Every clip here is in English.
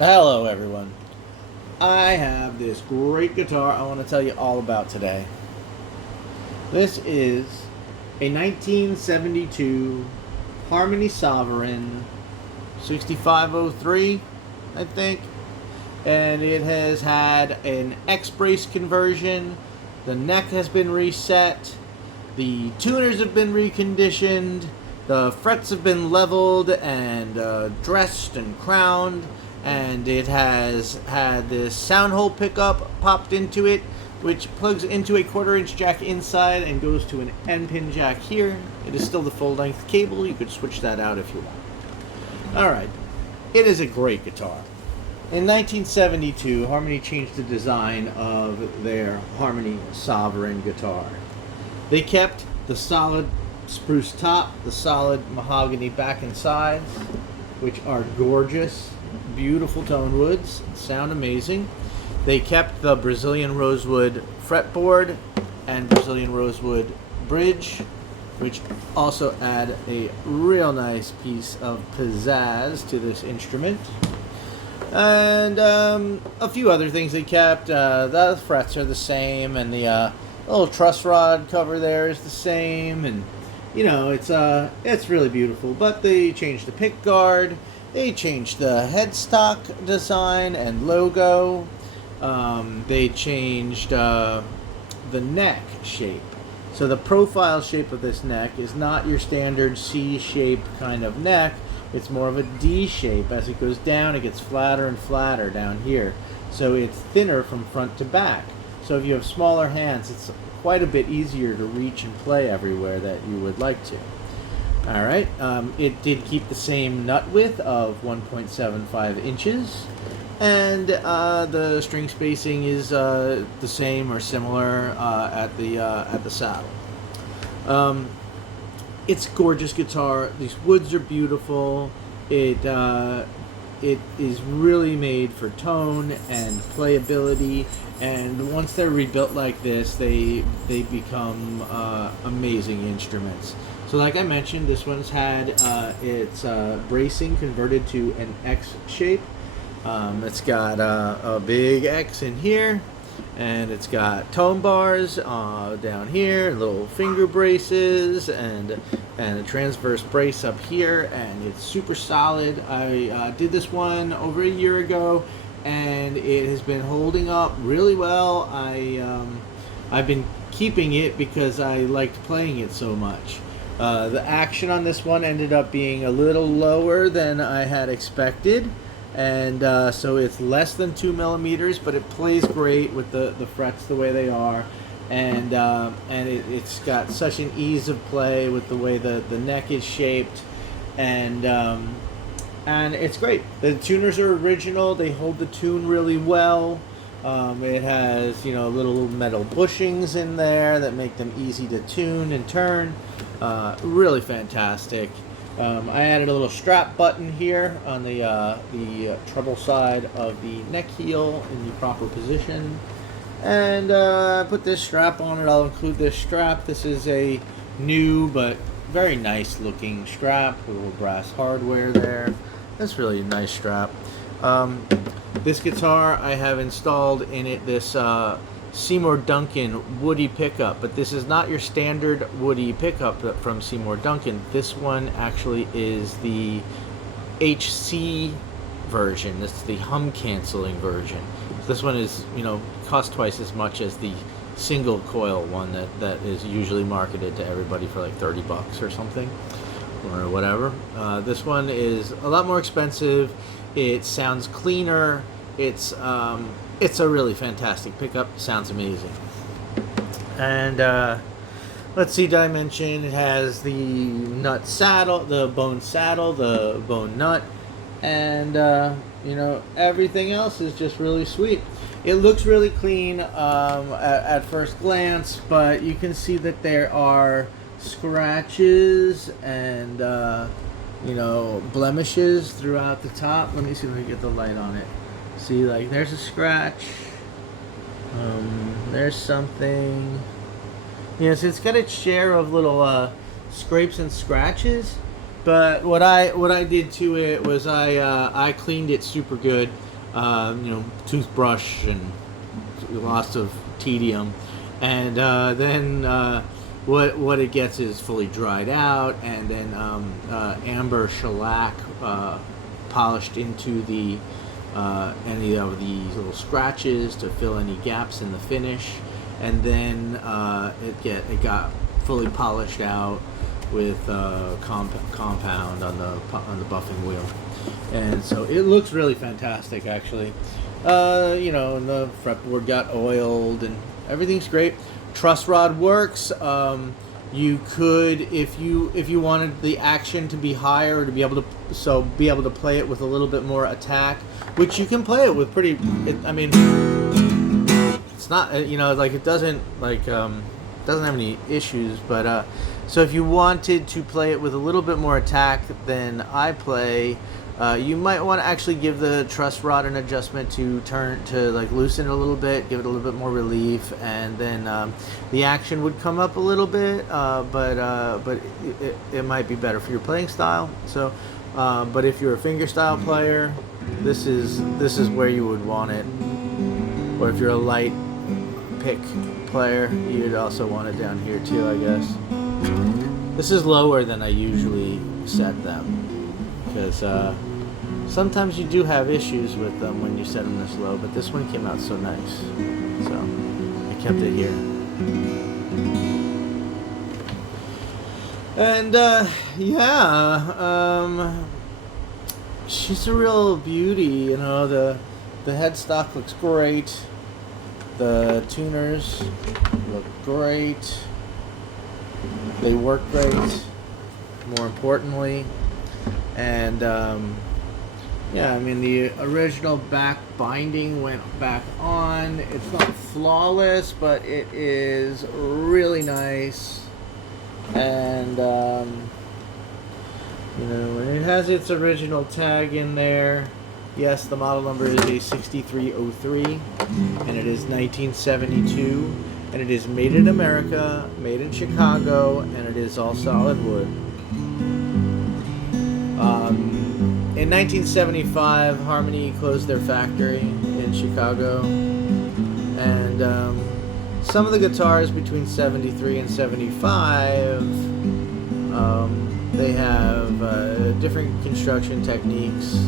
Hello everyone. I have this great guitar I want to tell you all about today. This is a 1972 Harmony Sovereign 6503, I think. And it has had an X-brace conversion. The neck has been reset. The tuners have been reconditioned. The frets have been leveled and dressed and crowned. And it has had this sound hole pickup popped into it, which plugs into a 1/4-inch jack inside and goes to an endpin jack here. It is still the full-length cable. You could switch that out if you want. Alright, it is a great guitar. In 1972, Harmony changed the design of their Harmony Sovereign guitar. They kept the solid spruce top, the solid mahogany back and sides, which are gorgeous. Beautiful tone woods, sound amazing. They kept the Brazilian rosewood fretboard and Brazilian rosewood bridge, which also add a real nice piece of pizzazz to this instrument. And a few other things they kept. The frets are the same, and the little truss rod cover there is the same, and you know it's really beautiful. But they changed the pickguard. They changed the headstock design and logo. They changed the neck shape. So the profile shape of this neck is not your standard C-shape kind of neck. It's more of a D shape. As it goes down, it gets flatter and flatter down here. So it's thinner from front to back. So if you have smaller hands, it's quite a bit easier to reach and play everywhere that you would like to. Alright, it did keep the same nut width of 1.75 inches, and the string spacing is the same or similar at the saddle. It's a gorgeous guitar. These woods are beautiful. It is really made for tone and playability, and once they're rebuilt like this, they become amazing instruments. So like I mentioned, this one's had its bracing converted to an X shape. It's got a big X in here, and it's got tone bars down here, little finger braces, and a transverse brace up here, and it's super solid. I did this one over a year ago, and it has been holding up really well. I've been keeping it because I liked playing it so much. The action on this one ended up being a little lower than I had expected, and so it's less than 2 millimeters, but it plays great with the frets the way they are, and it's got such an ease of play with the way the neck is shaped, and it's great. The tuners are original. They hold the tune really well. It has, you know, little metal bushings in there that make them easy to tune and turn. Really fantastic. I added a little strap button here on the treble side of the neck heel in the proper position, and I put this strap on it. I'll include this strap. This is a new but very nice looking strap with a little brass hardware there. That's really a nice strap. This guitar, I have installed in it this Seymour Duncan Woody pickup, but this is not your standard Woody pickup from Seymour Duncan. This one actually is the HC version. This is the hum canceling version. This one is, you know, costs twice as much as the single coil one that is usually marketed to everybody for like 30 bucks or something, or whatever. This one is a lot more expensive. It sounds cleaner. It's a really fantastic pickup. Sounds amazing. And let's see, did I mention it has the nut saddle, the bone saddle, the bone nut, and you know, everything else is just really sweet. It looks really clean at first glance, but you can see that there are scratches and you know, blemishes throughout the top. Let me see if I can get the light on it. See, like, there's a scratch. There's something. Yes, it's got its share of little scrapes and scratches. But what I did to it was I cleaned it super good. toothbrush and lots of tedium, and then what it gets is fully dried out, and then amber shellac polished into the any of these little scratches to fill any gaps in the finish, and then it got fully polished out with compound on the buffing wheel, and so it looks really fantastic actually. And the fretboard got oiled and everything's great. Truss rod works. You could, if you wanted the action to be higher, to be able to play it with a little bit more attack, which you can play it with pretty. It's not it doesn't doesn't have any issues, but so if you wanted to play it with a little bit more attack than I play. You might want to actually give the truss rod an adjustment to loosen it a little bit, give it a little bit more relief, and then the action would come up a little bit, but it might be better for your playing style. So, but if you're a fingerstyle player, this is where you would want it. Or if you're a light pick player, you'd also want it down here too, I guess. This is lower than I usually set them because. Sometimes you do have issues with them when you set them this low, but this one came out so nice, so I kept it here. And she's a real beauty. The headstock looks great. The tuners look great. They work great. More importantly, and the original back binding went back on. It's not flawless, but it is really nice. And, it has its original tag in there. Yes, the model number is a 6303, and it is 1972, and it is made in America, made in Chicago, and it is all solid wood. In 1975, Harmony closed their factory in Chicago, and some of the guitars between 73 and 75, they have different construction techniques.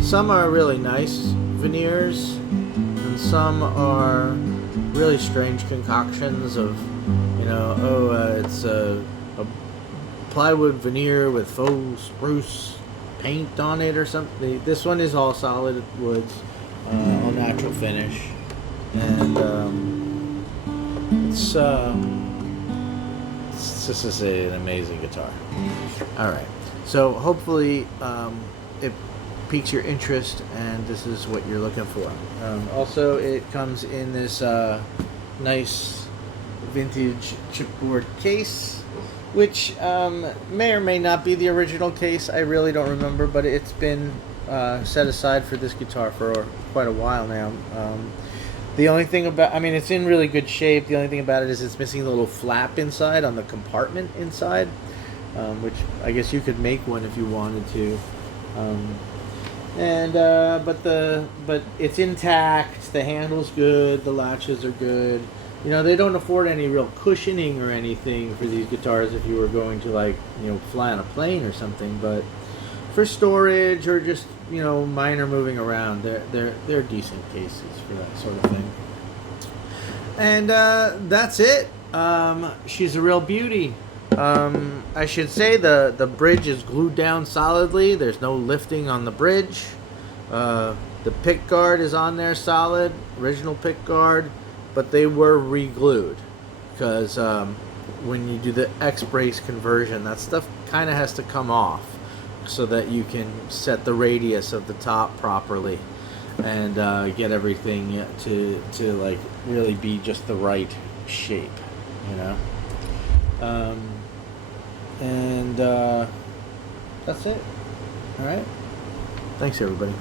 Some are really nice veneers, and some are really strange concoctions of, it's a plywood veneer with faux spruce paint on it or something. This one is all solid woods, all natural finish, and it's just an amazing guitar. All right, so hopefully it piques your interest, and this is what you're looking for. Also, it comes in this nice vintage chipboard case, which may or may not be the original case. I really don't remember, but it's been set aside for this guitar for quite a while now. The only thing it's in really good shape. The only thing about it is it's missing the little flap inside on the compartment inside, which I guess you could make one if you wanted to. But it's intact. The handle's good. The latches are good. They don't afford any real cushioning or anything for these guitars if you were going to fly on a plane or something. But for storage or just minor moving around, they're decent cases for that sort of thing. And that's it. She's a real beauty. I should say the bridge is glued down solidly. There's no lifting on the bridge. The pickguard is on there solid, original pickguard. But they were re-glued because when you do the X-brace conversion, that stuff kind of has to come off so that you can set the radius of the top properly and get everything to really be just the right shape, and that's it. All right. Thanks, everybody.